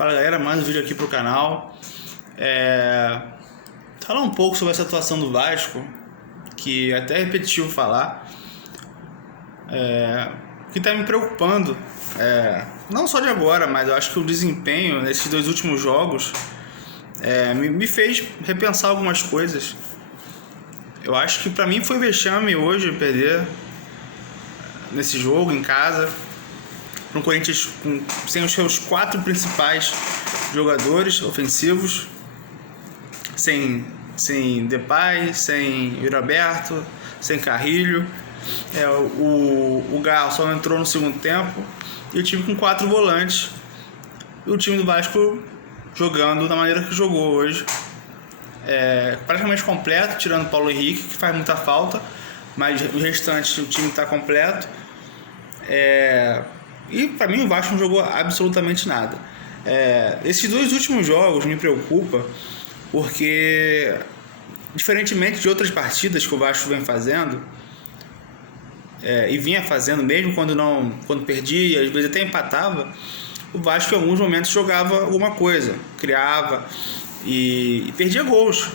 Fala galera, mais um vídeo aqui pro canal. Falar um pouco sobre essa atuação do Vasco, que é até repetitivo falar, que está me preocupando, não só de agora, mas eu acho que o desempenho nesses dois últimos jogos me fez repensar algumas coisas. Eu acho que para mim foi vexame hoje perder nesse jogo em casa, para um Corinthians sem os seus 4 principais jogadores ofensivos, sem Depay, sem Yuri Alberto, sem Carrilho. O Galo só entrou no segundo tempo e o time com 4 volantes. E o time do Vasco jogando da maneira que jogou hoje, praticamente completo, tirando o Paulo Henrique, que faz muita falta, mas o restante o time está completo. E para mim o Vasco não jogou absolutamente nada. Esses dois últimos jogos me preocupam porque, diferentemente de outras partidas que o Vasco vem fazendo, e vinha fazendo mesmo quando perdia, às vezes até empatava, o Vasco em alguns momentos jogava alguma coisa, criava e perdia gols,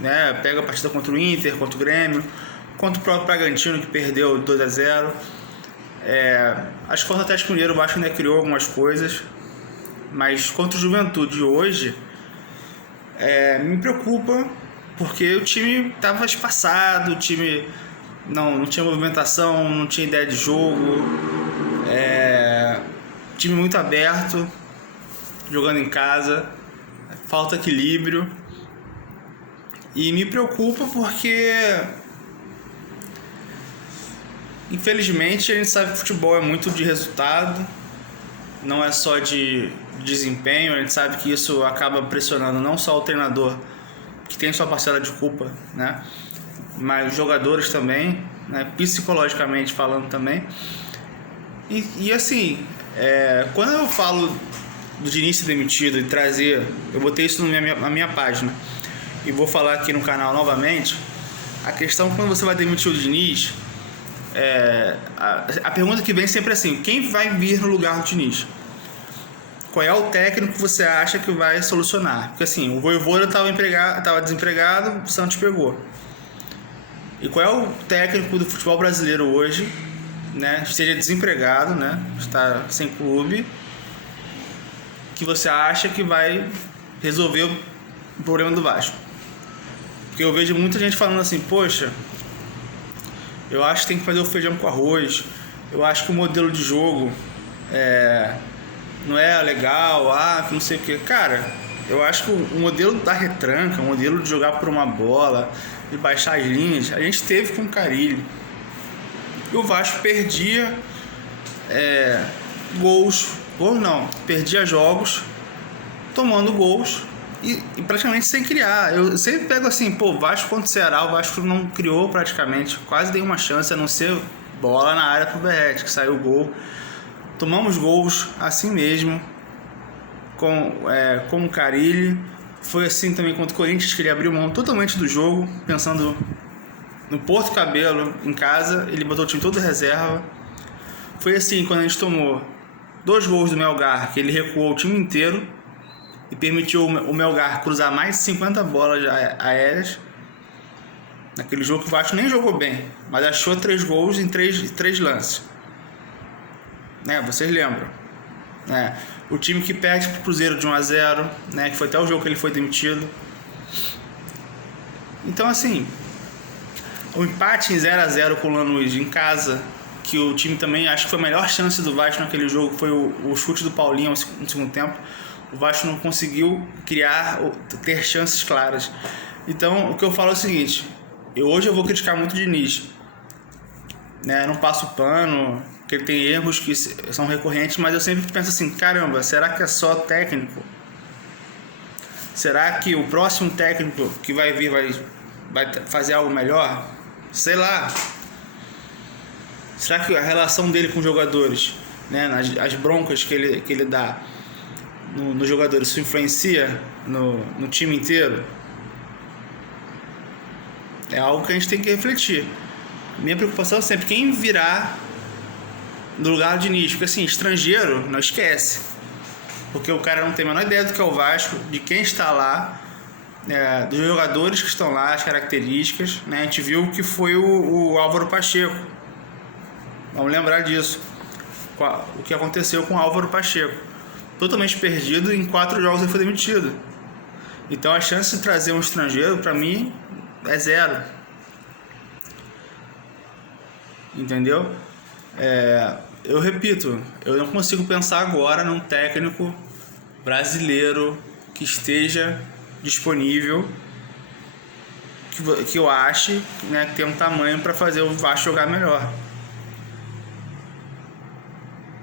né? Pega a partida contra o Inter, contra o Grêmio, contra o próprio Bragantino, que perdeu 2-0. Acho que contra o Atlético Mineiro o Vasco ainda criou algumas coisas, mas contra o Juventude hoje me preocupa, porque o time estava espaçado, o time não tinha movimentação, não tinha ideia de jogo, time muito aberto, jogando em casa, falta equilíbrio, e me preocupa porque, infelizmente, a gente sabe que futebol é muito de resultado, não é só de desempenho. A gente sabe que isso acaba pressionando não só o treinador, que tem sua parcela de culpa, né? Mas os jogadores também, né? Psicologicamente falando também. E assim, quando eu falo do Diniz ser demitido e trazer, eu botei isso na minha página e vou falar aqui no canal novamente, a questão quando você vai demitir o Diniz, a pergunta que vem sempre é assim: quem vai vir no lugar do Diniz? Qual é o técnico que você acha que vai solucionar? Porque assim, o Vojvoda estava desempregado, o Santos pegou. E qual é o técnico do futebol brasileiro hoje, né? Esteja desempregado, né? Está sem clube, que você acha que vai resolver o problema do Vasco? Porque eu vejo muita gente falando assim: poxa, eu acho que tem que fazer o feijão com arroz, eu acho que o modelo de jogo não é legal, que não sei o que. Cara, eu acho que o modelo da retranca, o modelo de jogar por uma bola, de baixar as linhas, a gente teve com o Carrilho. E o Vasco perdia perdia jogos tomando gols e praticamente sem criar. Eu sempre pego assim, Vasco contra o Ceará, o Vasco não criou praticamente, quase dei uma chance, a não ser bola na área pro Verratti, que saiu o gol. Tomamos gols assim mesmo, com o Carille. Foi assim também contra o Corinthians, que ele abriu mão totalmente do jogo, pensando no Porto Cabelo em casa, ele botou o time todo reserva. Foi assim quando a gente tomou 2 gols do Melgar, que ele recuou o time inteiro e permitiu o Melgar cruzar mais de 50 bolas aéreas. Naquele jogo que o Vasco nem jogou bem, mas achou 3 gols em 3 lances. Vocês lembram? O time que perde pro Cruzeiro de 1-0, que foi até o jogo que ele foi demitido. Então assim, o empate em 0-0 com o Lanús em casa, que o time também, acho que foi a melhor chance do Vasco naquele jogo, foi o chute do Paulinho no segundo tempo. O Vasco não conseguiu ter chances claras. Então o que eu falo é o seguinte: hoje eu vou criticar muito o Diniz, não passo pano, que ele tem erros que são recorrentes, mas eu sempre penso assim: caramba, será que é só técnico? Será que o próximo técnico que vai vir vai fazer algo melhor? Sei lá. Será que a relação dele com os jogadores, as broncas que ele dá nos jogadores, isso influencia no time inteiro? É algo que a gente tem que refletir. Minha preocupação é sempre quem virá no lugar do Diniz, porque assim, estrangeiro, não esquece. porque o cara não tem a menor ideia do que é o Vasco, de quem está lá, dos jogadores que estão lá, as características, né? A gente viu que foi o Álvaro Pacheco. Vamos lembrar disso. O que aconteceu com o Álvaro Pacheco. Totalmente perdido, em 4 jogos ele foi demitido. Então a chance de trazer um estrangeiro, para mim, é zero. Entendeu? Eu repito, eu não consigo pensar agora num técnico brasileiro que esteja disponível, que eu ache, né, que tem um tamanho para fazer o Vasco jogar melhor.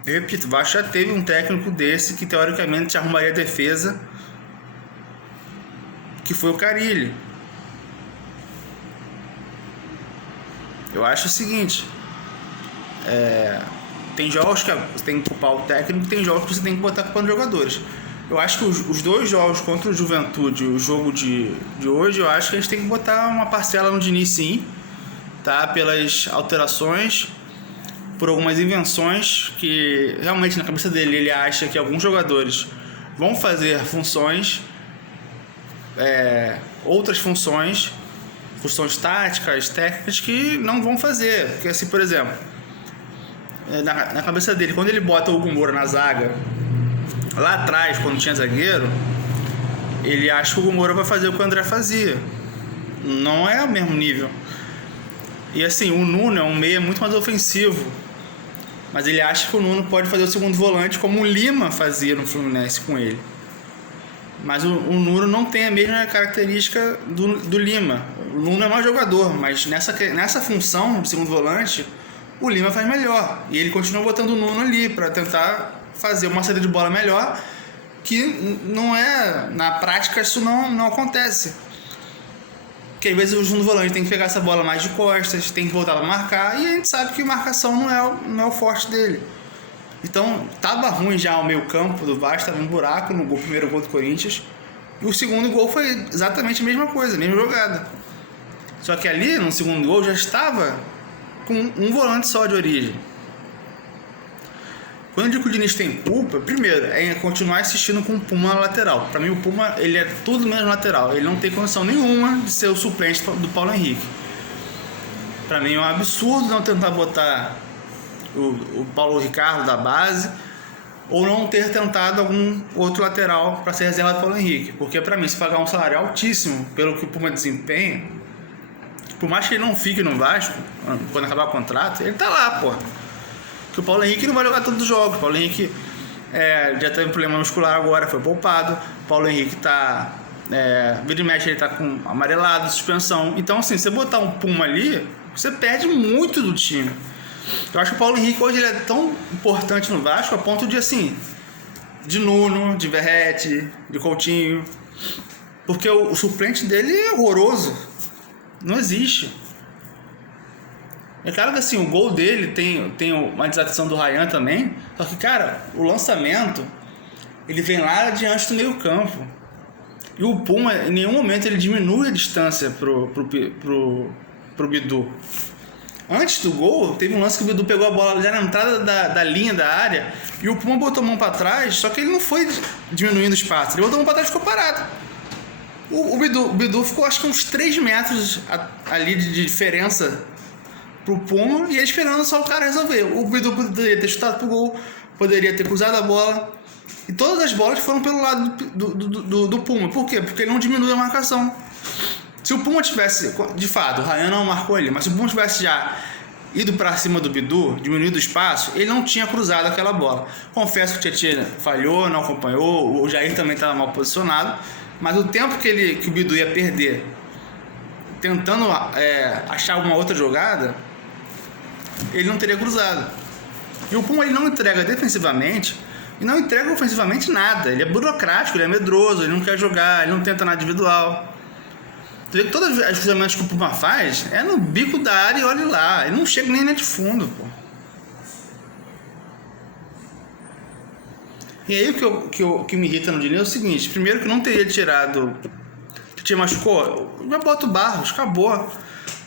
Eu repito, o Vasco já teve um técnico desse que teoricamente arrumaria a defesa, que foi o Carille. Eu acho o seguinte, tem jogos que você tem que culpar o técnico, tem jogos que você tem que botar culpa nos jogadores. Eu acho que os 2 jogos contra o Juventude, o jogo de hoje, eu acho que a gente tem que botar uma parcela no Diniz, sim, tá? Pelas alterações, por algumas invenções que realmente na cabeça dele ele acha que alguns jogadores vão fazer funções, outras funções táticas, técnicas que não vão fazer. Porque assim, por exemplo, na cabeça dele, quando ele bota o Hugo Moura na zaga, lá atrás, quando tinha zagueiro, ele acha que o Hugo Moura vai fazer o que o André fazia. Não é o mesmo nível. E assim, o Nuno é um meia muito mais ofensivo, mas ele acha que o Nuno pode fazer o segundo volante como o Lima fazia no Fluminense com ele. Mas o Nuno não tem a mesma característica do Lima. O Nuno é mais jogador, mas nessa função de segundo volante, o Lima faz melhor. E ele continua botando o Nuno ali para tentar fazer uma saída de bola melhor, que não é, na prática isso não acontece. Porque às vezes o segundo volante tem que pegar essa bola mais de costas, tem que voltar para marcar, e a gente sabe que marcação não é o forte dele. Então tava ruim já o meio campo do Vasco, tava um buraco no primeiro gol do Corinthians, e o segundo gol foi exatamente a mesma coisa, a mesma jogada. Só que ali no segundo gol já estava com um volante só de origem. Quando eu digo que o Diniz tem culpa, primeiro, é continuar insistindo com o Puma na lateral. Para mim o Puma, ele é tudo menos lateral. Ele não tem condição nenhuma de ser o suplente do Paulo Henrique. Para mim é um absurdo não tentar botar o Paulo Ricardo da base, ou não ter tentado algum outro lateral para ser reserva do Paulo Henrique. Porque para mim, se pagar um salário altíssimo pelo que o Puma desempenha, por mais que ele não fique no Vasco, quando acabar o contrato, ele tá lá, pô. Que o Paulo Henrique não vai jogar todos os jogos. O Paulo Henrique já teve um problema muscular agora, foi poupado. O Paulo Henrique tá... vira e mexe, ele tá com amarelado, suspensão. Então, assim, você botar um Puma ali, você perde muito do time. Eu acho que o Paulo Henrique hoje ele é tão importante no Vasco a ponto de, assim, de Nuno, de Verratti, de Coutinho. Porque o suplente dele é horroroso. Não existe. É claro que assim, o gol dele tem uma desatenção do Ryan também. Só que, cara, o lançamento ele vem lá diante do meio campo. E o Puma, em nenhum momento, ele diminui a distância pro Bidu. Antes do gol, teve um lance que o Bidu pegou a bola já na entrada da linha da área e o Puma botou a mão para trás, só que ele não foi diminuindo o espaço. Ele botou a mão para trás e ficou parado. O Bidu ficou, acho que uns 3 metros ali de diferença pro Puma e ele esperando só o cara resolver. O Bidu poderia ter chutado pro gol, poderia ter cruzado a bola. E todas as bolas foram pelo lado do Puma. Por quê? Porque ele não diminui a marcação. Se o Puma tivesse, de fato, o Ryan não marcou ele, mas se o Puma tivesse já ido para cima do Bidu, diminuído o espaço, ele não tinha cruzado aquela bola. Confesso que o Tietchan falhou, não acompanhou, o Jair também estava mal posicionado, mas o tempo que o Bidu ia perder tentando achar alguma outra jogada, ele não teria cruzado. E o Puma ele não entrega defensivamente e não entrega ofensivamente nada. Ele é burocrático, ele é medroso, ele não quer jogar, ele não tenta nada individual. Tu vê que todas as cruzamentos que o Puma faz é no bico da área e olha lá. Ele não chega nem na de fundo, pô. E aí o que me irrita no Diniz é o seguinte. Primeiro que não teria tirado... Que te machucou, já bota o Barros, acabou.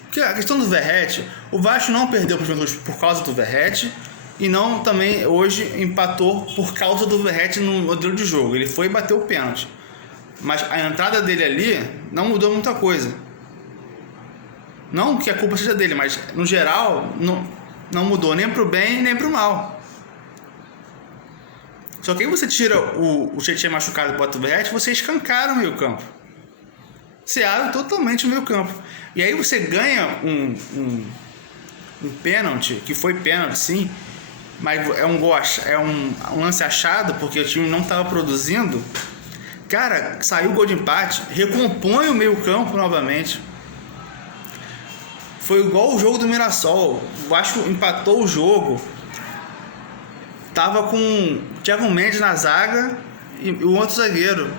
Porque a questão do Verratti, o Vasco não perdeu por causa do Verratti E não também hoje empatou por causa do Verratti no modelo de jogo. Ele foi e bateu o pênalti. Mas a entrada dele ali não mudou muita coisa. Não que a culpa seja dele, mas no geral não mudou nem pro bem nem pro mal. Só que aí você tira o Tietchan machucado e bota o Verratti, você escancara o meio campo. Você abre totalmente o meio campo. E aí você ganha um pênalti, que foi pênalti sim, mas é um gol, é um lance achado, porque o time não estava produzindo. Cara, saiu o gol de empate, recompõe o meio campo novamente. Foi igual o jogo do Mirassol. O Vasco empatou o jogo. Tava com Thiago Mendes na zaga e o outro zagueiro.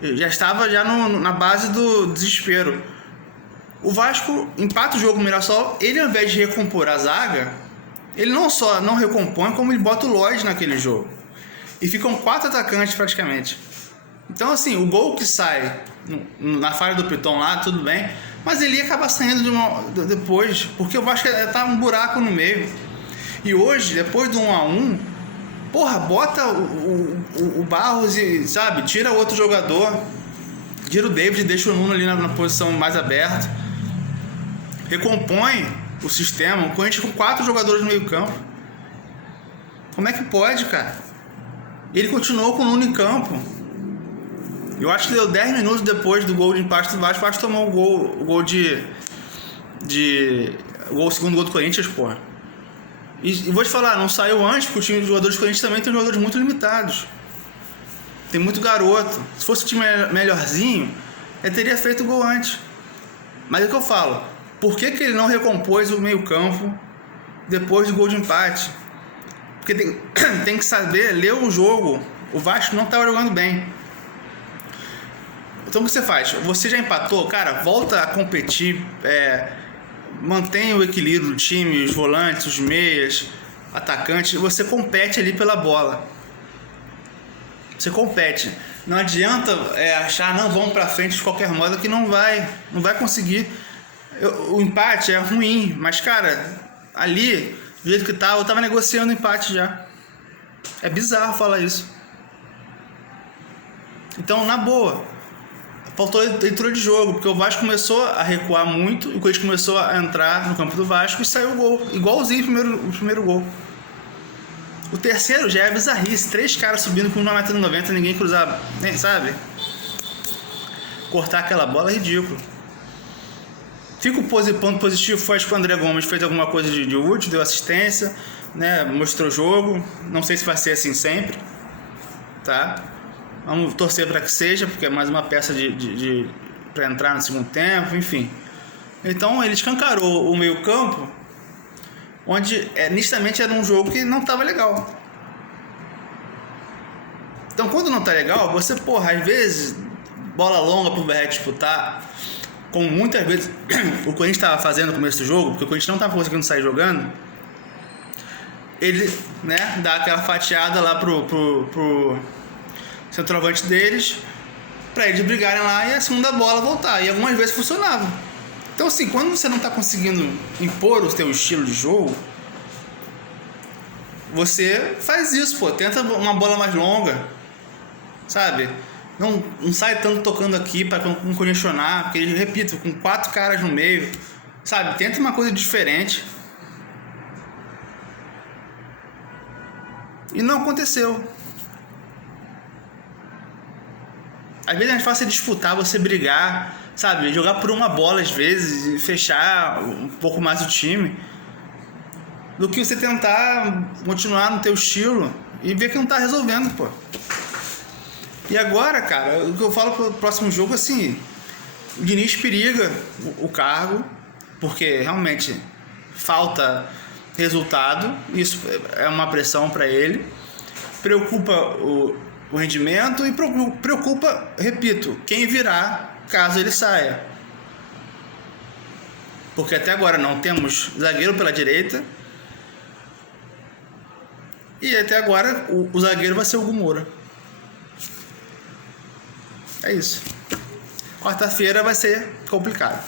Já estava na base do desespero. O Vasco empata o jogo com o Mirassol. Ele, ao invés de recompor a zaga, ele não só não recompõe, como ele bota o Lloyd naquele jogo. E ficam 4 atacantes praticamente. Então, assim, o gol que sai na falha do Piton lá, tudo bem. Mas ele ia acabar saindo depois, porque o Vasco tá um buraco no meio. E hoje, depois do 1-1, porra, bota o Barros e, sabe, tira o outro jogador, tira o David e deixa o Nuno ali na posição mais aberta. Recompõe o sistema, com a gente com 4 jogadores no meio campo. Como é que pode, cara? Ele continuou com o Nuno em campo. Eu acho que deu 10 minutos depois do gol de empate do Vasco, o Vasco tomou o segundo gol do Corinthians, porra. E vou te falar, não saiu antes, porque o time de jogadores do Corinthians também tem jogadores muito limitados. Tem muito garoto. Se fosse o time melhorzinho, ele teria feito o gol antes. Mas é o que eu falo. Por que ele não recompôs o meio campo depois do gol de empate? Porque tem que saber ler o jogo. O Vasco não estava jogando bem. Então o que você faz? Você já empatou, cara, volta a competir, mantenha o equilíbrio do time, os volantes, os meias, atacantes, você compete ali pela bola. Você compete. Não adianta achar, não, vamos pra frente de qualquer modo, que não vai conseguir. O empate é ruim, mas cara, ali, do jeito que tava, eu tava negociando o empate já. É bizarro falar isso. Então, na boa, faltou leitura de jogo, porque o Vasco começou a recuar muito e o Corinthians começou a entrar no campo do Vasco e saiu o gol, igualzinho o primeiro gol. O terceiro já é bizarrice, 3 caras subindo com 1,90 m, ninguém cruzar, nem sabe? Cortar aquela bola é ridículo. Fica o ponto positivo, foi acho que o André Gomes fez alguma coisa de útil, deu assistência, né? Mostrou jogo, não sei se vai ser assim sempre, tá? Vamos torcer para que seja, porque é mais uma peça para entrar no segundo tempo, enfim. Então ele escancarou o meio campo, onde nitidamente era um jogo que não estava legal. Então quando não está legal, você, porra, às vezes, bola longa para o Verratti disputar, como muitas vezes o Corinthians estava fazendo no começo do jogo, porque o Corinthians não estava conseguindo sair jogando, ele, né, dá aquela fatiada lá pro centroavante deles, para eles brigarem lá e a segunda bola voltar. E algumas vezes funcionava. Então, assim, quando você não está conseguindo impor o seu estilo de jogo, você faz isso, pô. Tenta uma bola mais longa, sabe? Não sai tanto tocando aqui para não congestionar, porque, repito, com 4 caras no meio, sabe? Tenta uma coisa diferente. E não aconteceu. Às vezes é mais fácil disputar, você brigar, sabe? Jogar por uma bola às vezes e fechar um pouco mais o time, do que você tentar continuar no teu estilo e ver que não tá resolvendo, pô. E agora, cara, o que eu falo pro próximo jogo, assim, o Diniz periga o cargo, porque realmente falta resultado, isso é uma pressão para ele, preocupa o rendimento e preocupa, repito, quem virá caso ele saia. Porque até agora não temos zagueiro pela direita e até agora o zagueiro vai ser o Hugo Moura. É isso. Quarta-feira vai ser complicado.